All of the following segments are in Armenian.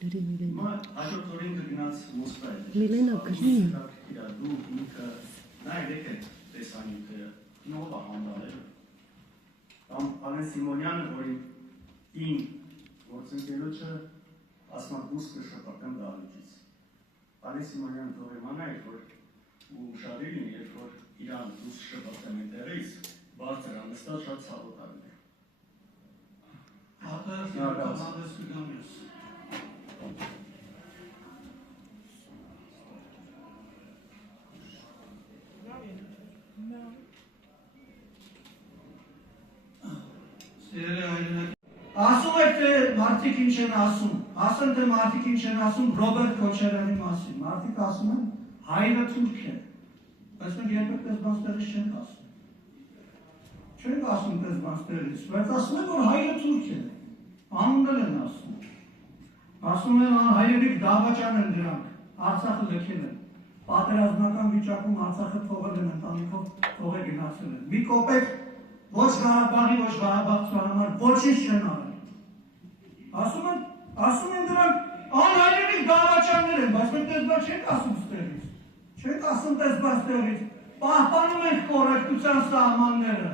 Հաջորդ օրին կգնաց Մոսկվա։ Միլենա գրի։ Դու ինքը նայեք այդ տեսանյութը նոր հանդալել։ Կամ Արեն Սիմոնյանը, որի իմ գործընկերոջը ասում դուս կշփական դահլիճից։ Արեն Սիմոնյանը թող իմանա, որ ու ուշադիր լինի, երբ որ իրան դուս շփական այնտեղից բարձր անստած շատ ցավոտ է։ Հատը կամանդես կգամես։ Ասում եք թե մարդիկ ինչ են ասում, ասեն թե մարդիկ ինչ են ասում Ռոբերտ Քոչարյանի մասին, մարդիկ ասում են հայրը թուրք է, բայց մենք երբեք պես բաստերից չենք ասում, չենք ասում պես բաստերից, բայց ասում են, որ հայրը թուրք է, անունել են ասում են հայրերիկ դավաճան են դրանք, Արցախը լքել են, պատերազմական վիճակում Արցախը թողել են ընտանիքով թող է գնացել են, մի կոպեկ ոչ Ղարաբաղի, ոչ Ղարաբաղցու համար ոչինչ չեն արել, ասում են դրանք անհայրենիք դավաճաններ են, բայց մենք տեսբա չենք ասում ստեղից, չենք ասում տեսբա ստեղից, պահպանում ենք կոռեկտության սահմանները,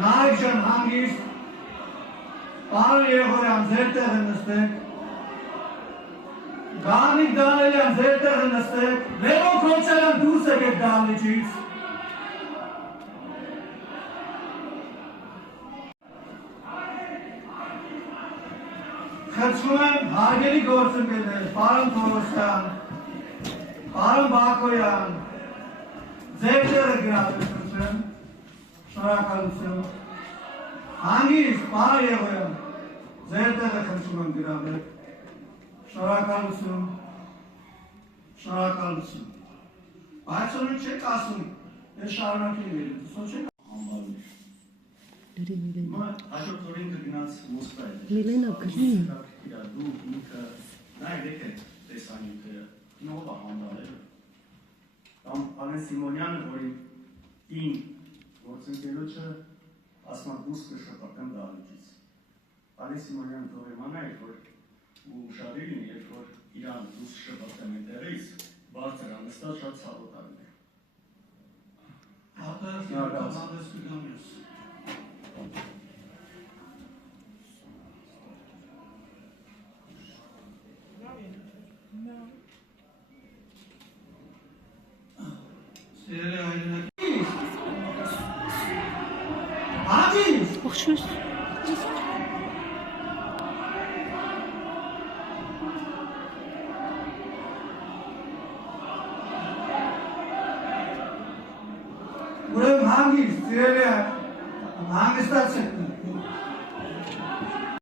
նայեք ջան հանգիստ, Պարոն Եղորյան, ձեր տեղը նստեք, Գանիկ Դանելյան, ձեր տեղը նստեք, Լևոն Քոչարյան դուրս եկեք դահլիճից։ Խնդրում եմ հարգելի գործընկերներ, պարոն Թովոսյան, պարոն Բակոյան, ձեր տեղը գրավել խնդրեմ, շնորհակալություն։ Հանգիստ, պարոն Եղորյան, ձեր տեղը խնդրում եմ գրավել, շնորհակալություն, շնորհակալություն։ Բայց ոնց չեք ասում, ես շարունակեմ երևի, սո չեք անվանում։ Հաջորդ օրին կգնաց Մոսկվա։ Միլենա գրի։ Դու ինքը նայեք այդ տեսանյութը նոր հանդալել։ Կամ Արեն Սիմոնյանը, որի իմ գործընկերոջը ասում դուս կշփական դահլիճից։ Արեն Սիմոնյանը թող իմանա, որ ու ուշադիր լինի, երբ որ իրան դուս շփական այնտեղից բարձր անստած շատ ցավոտ է։ Հատը կամանդես կգամես։ Ողջույն։ Ուրեմն հանգիստ, սիրելի հանգստացեք։